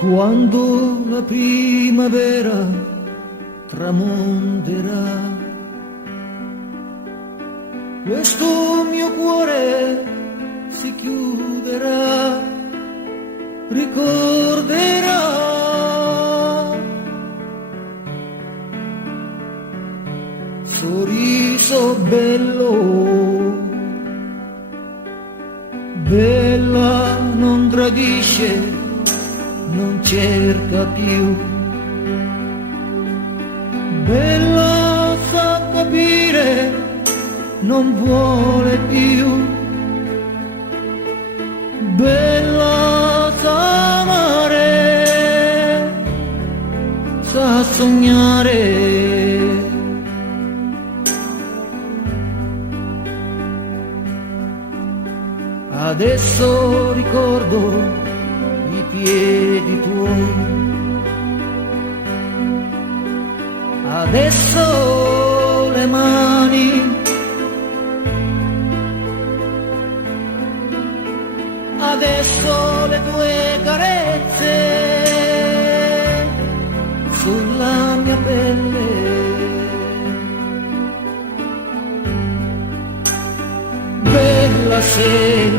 Quando la primavera tramonterà, questo mio cuore si chiuderà, ricorderà sorriso bello, bella non tradisce, non cerca più, bella sa capire, non vuole più, bella sa amare, sa sognare. Adesso ricordo i piedi tuoi, adesso le mani, adesso le tue carezze sulla mia pelle. Bella sei